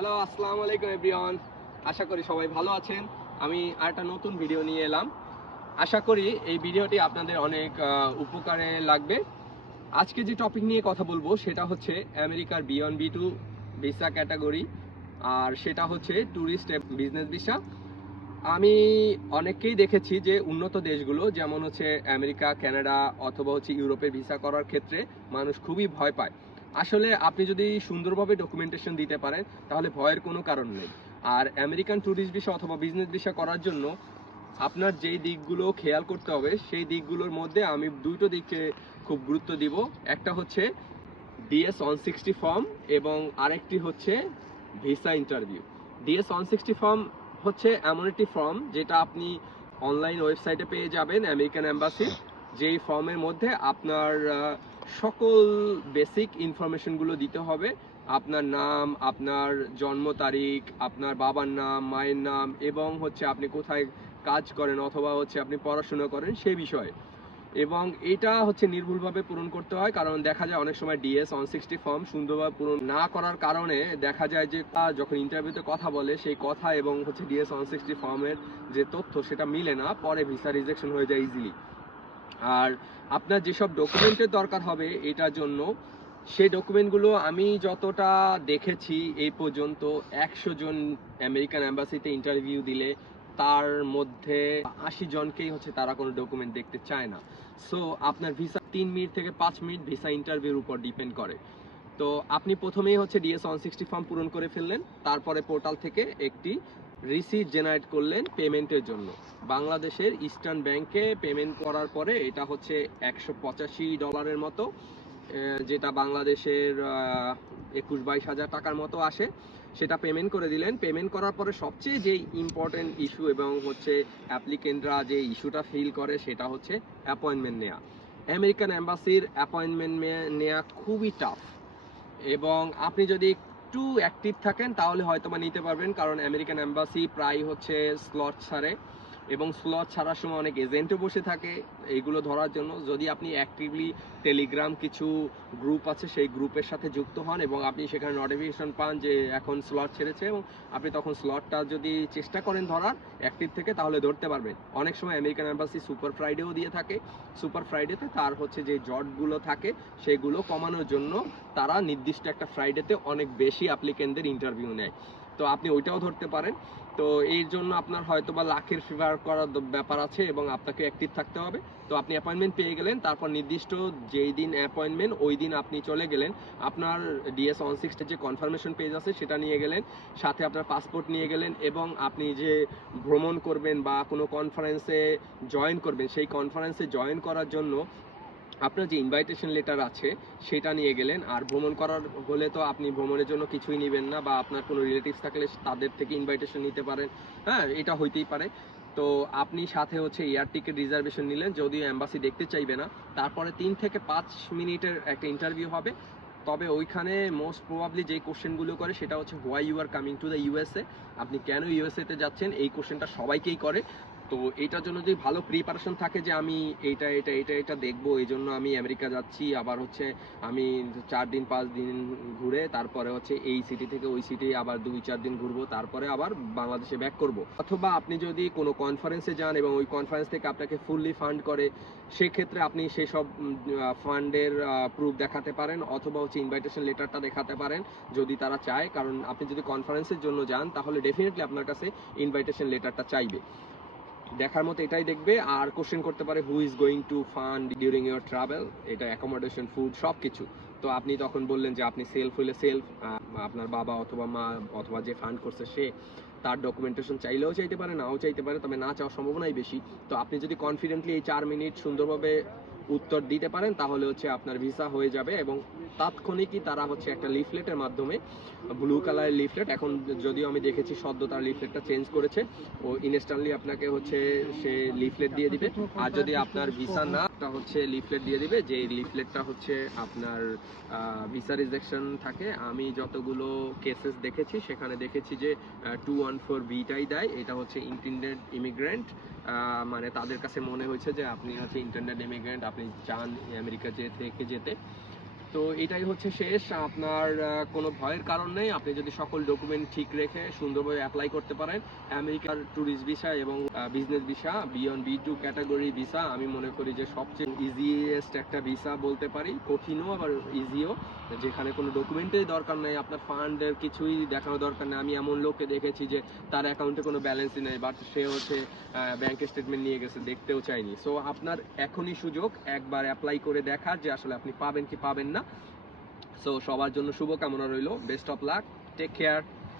Hello, আসসালামু আলাইকুম everyone. আশা করি সবাই ভালো আছেন। আমি আরেকটা নতুন ভিডিও নিয়ে এলাম। আশা করি এই ভিডিওটি আপনাদের অনেক উপকারে লাগবে। আজকে যে টপিক নিয়ে কথা বলবো সেটা হচ্ছে আমেরিকার B1 B2 ভিসা ক্যাটাগরি, আর সেটা হচ্ছে ট্যুরিস্ট বিজনেস ভিসা। আমি অনেককেই দেখেছি যে উন্নত দেশগুলো যেমন হচ্ছে আমেরিকা, কানাডা অথবা হচ্ছে ইউরোপের ভিসা করার ক্ষেত্রে মানুষ খুবই ভয় পায়। আসলে আপনি যদি সুন্দরভাবে ডকুমেন্টেশন দিতে পারেন তাহলে ভয়ের কোনো কারণ নেই। আর আমেরিকান ট্যুরিস্ট ভিসা অথবা বিজনেস ভিসা করার জন্য আপনার যেই দিকগুলো খেয়াল করতে হবে সেই দিকগুলোর মধ্যে আমি দুটো দিকে খুব গুরুত্ব দিব। একটা হচ্ছে DS-160 ফর্ম এবং আরেকটি হচ্ছে ভিসা ইন্টারভিউ। DS-160 ফর্ম হচ্ছে এমন একটি ফর্ম যেটা আপনি অনলাইন ওয়েবসাইটে পেয়ে যাবেন আমেরিকান এম্বাসির। যেই ফর্মের মধ্যে আপনার সকল বেসিক ইনফরমেশনগুলো দিতে হবে। আপনার নাম, আপনার জন্ম তারিখ, আপনার বাবার নাম, মায়ের নাম এবং হচ্ছে আপনি কোথায় কাজ করেন অথবা হচ্ছে আপনি পড়াশোনা করেন সেই বিষয়ে। এবং এটা হচ্ছে নির্ভুলভাবে পূরণ করতে হয়, কারণ দেখা যায় অনেক সময় DS-160 ফর্ম সুন্দরভাবে পূরণ না করার কারণে দেখা যায় যে যখন ইন্টারভিউতে কথা বলে সেই কথা এবং হচ্ছে DS-160 ফর্মের যে তথ্য সেটা মিলে না, পরে ভিসা রিজেকশন হয়ে যায় ইজিলি। আর আপনার যেসব ডকুমেন্টের দরকার হবে এটার জন্য, সেই ডকুমেন্টগুলো আমি যতটা দেখেছি এই পর্যন্ত 100 জন আমেরিকান এম্বাসিতে ইন্টারভিউ দিলে তার মধ্যে 80 জনকেই হচ্ছে তারা কোনো ডকুমেন্ট দেখতে চায় না। সো আপনার ভিসা 3 মিনিট থেকে 5 মিনিট ভিসা ইন্টারভিউর উপর ডিপেন্ড করে। তো আপনি প্রথমেই হচ্ছে DS-160 ফর্ম পূরণ করে ফেললেন, তারপরে পোর্টাল থেকে একটি রিসিট জেনারেট করলেন পেমেন্টের জন্য। বাংলাদেশের ইস্টার্ন ব্যাংকে পেমেন্ট করার পরে এটা হচ্ছে $185 মতো, যেটা বাংলাদেশের 21-22 হাজার টাকার মতো আসে। সেটা পেমেন্ট করে দিলেন। পেমেন্ট করার পরে সবচেয়ে যে ইম্পর্টেন্ট ইস্যু এবং হচ্ছে অ্যাপ্লিকেন্টরা যে ইস্যুটা ফিল করে সেটা হচ্ছে অ্যাপয়েন্টমেন্ট নেওয়া। আমেরিকান এম্বাসির অ্যাপয়েন্টমেন্ট নেওয়া খুবই টাফ, এবং আপনি যদি একটু অ্যাক্টিভ থাকেন তাহলে হয়তো বা নিতে পারবেন, কারণ আমেরিকান এম্বাসি প্রায় হচ্ছে স্লট ছাড়ে এবং স্লট ছাড়ার সময় অনেক এজেন্টও বসে থাকে এইগুলো ধরার জন্য। যদি আপনি অ্যাক্টিভলি টেলিগ্রাম কিছু গ্রুপ আছে সেই গ্রুপের সাথে যুক্ত হন এবং আপনি সেখানে নোটিফিকেশন পান যে এখন স্লট ছেড়েছে, এবং আপনি তখন স্লটটা যদি চেষ্টা করেন ধরার অ্যাক্টিভ থেকে তাহলে ধরতে পারবেন। অনেক সময় আমেরিকান এম্বাসি সুপার ফ্রাইডেও দিয়ে থাকে। সুপার ফ্রাইডেতে তার হচ্ছে যে জটগুলো থাকে সেগুলো কমানোর জন্য তারা নির্দিষ্ট একটা ফ্রাইডেতে অনেক বেশি অ্যাপ্লিকেন্টদের ইন্টারভিউ নেয়। তো আপনি ওইটাও ধরতে পারেন। তো এই জন্য আপনার হয়তো বা লাখের ফেভার করার ব্যাপার আছে এবং আপনাকে অ্যাক্টিভ থাকতে হবে। তো আপনি অ্যাপয়েন্টমেন্ট পেয়ে গেলেন, তারপর নির্দিষ্ট যেই দিন অ্যাপয়েন্টমেন্ট ওই দিন আপনি চলে গেলেন। আপনার DS-160 যে কনফার্মেশন পেজ আছে সেটা নিয়ে গেলেন, সাথে আপনার পাসপোর্ট নিয়ে গেলেন, এবং আপনি যে ভ্রমণ করবেন বা কোনো কনফারেন্সে জয়েন করবেন সেই কনফারেন্সে জয়েন করার জন্য আপনার যে ইনভাইটেশন লেটার আছে সেটা নিয়ে গেলেন। আর ভ্রমণ করার হলে তো আপনি ভ্রমণের জন্য কিছুই নেবেন না, বা আপনার কোনো রিলেটিভস থাকলে তাদের থেকে ইনভাইটেশন নিতে পারেন। হ্যাঁ, এটা হইতেই পারে। তো আপনি সাথে হচ্ছে এয়ার টিকিট রিজার্ভেশন নিলেন, যদিও এম্বাসি দেখতে চাইবে না। তারপরে 3 থেকে 5 মিনিটের একটা ইন্টারভিউ হবে। তবে ওইখানে মোস্ট প্রবাবলি যে কোশ্চেনগুলো করে সেটা হচ্ছে why you are coming to the USA, আপনি কেন ইউএসএতে যাচ্ছেন, এই কোশ্চেনটা সবাইকেই করে। তো এটার জন্য যদি ভালো প্রিপারেশন থাকে যে আমি এইটা এটা এটা এটা দেখবো, এই জন্য আমি আমেরিকা যাচ্ছি, আবার হচ্ছে আমি 4 দিন 5 দিন ঘুরে তারপরে হচ্ছে এই সিটি থেকে ওই সিটি আবার 2-4 দিন ঘুরবো, তারপরে আবার বাংলাদেশে ব্যাক করব। অথবা আপনি যদি কোনো কনফারেন্সে যান এবং ওই কনফারেন্স থেকে আপনাকে ফুললি ফান্ড করে, সেক্ষেত্রে আপনি সেসব ফান্ডের প্রুফ দেখাতে পারেন, অথবা হচ্ছে ইনভাইটেশন লেটারটা দেখাতে পারেন যদি তারা চায়। কারণ আপনি যদি কনফারেন্সের জন্য যান তাহলে ডেফিনেটলি আপনার কাছে ইনভাইটেশন লেটারটা চাইবে। দেখার মতো এটাই দেখবে। আর কোশ্চেন করতে পারে who is going to fund during your travel, এটা অ্যাকোমোডেশন, ফুড সব কিছু। তো আপনি তখন বললেন যে আপনি সেলফ হইলে সেলফ, আপনার বাবা অথবা মা অথবা যে ফান্ড করছে সে, তার ডকুমেন্টেশন চাইলেও চাইতে পারে, নাও চাইতে পারে, তবে না চাওয়ার সম্ভাবনাই বেশি। তো আপনি যদি কনফিডেন্টলি এই 4 মিনিট সুন্দরভাবে উত্তর দিতে পারেন তাহলে হচ্ছে আপনার ভিসা হয়ে যাবে। এবং তাৎক্ষণিকই তারা হচ্ছে একটা লিফলেটের মাধ্যমে, ব্লু কালারের লিফলেট, এখন যদিও আমি দেখেছি সদ্য তার লিফলেটটা চেঞ্জ করেছে, ও ইনস্ট্যান্টলি আপনাকে হচ্ছে সে লিফলেট দিয়ে দিবে। আর যদি আপনার ভিসা না, একটা হচ্ছে লিফলেট দিয়ে দিবে, যে লিফলেটটা হচ্ছে আপনার ভিসা রিজেকশন থাকে। আমি যতগুলো কেসেস দেখেছি সেখানে দেখেছি যে 214Bটাই দেয়। এটা হচ্ছে ইন্টেন্ডেড ইমিগ্রেন্ট, মানে তাদের কাছে মনে হয়েছে যে আপনি হচ্ছে ইন্টেন্ডেড ইমিগ্রেন্ট, আপনি চান আমেরিকা থেকে যেতে। তো এটাই হচ্ছে শেষ। আপনার কোনো ভয়ের কারণ নেই, আপনি যদি সকল ডকুমেন্ট ঠিক রেখে সুন্দরভাবে অ্যাপ্লাই করতে পারেন। আমেরিকার ট্যুরিস্ট ভিসা এবং business visa B1 B2 category visa আমি মনে করি যে সবচেয়ে ইজিয়েস্ট একটা ভিসা বলতে পারি, কঠিনও আবার ইজিও, যেখানে কোনো ডকুমেন্টের দরকার নেই, আপনার ফান্ডের কিছুই দেখানো দরকার নেই। আমি এমন লোককে দেখেছি যে তার অ্যাকাউন্টে কোনো ব্যালেন্সই নেই, বাট সে হচ্ছে ব্যাংক স্টেটমেন্ট নিয়ে গেছে, দেখতেও চাইনি। সো আপনার এখনই সুযোগ একবার অ্যাপ্লাই করে দেখার যে আসলে আপনি পাবেন কি পাবেন না। সো সবার জন্য শুভকামনা রইল, best of luck, take care.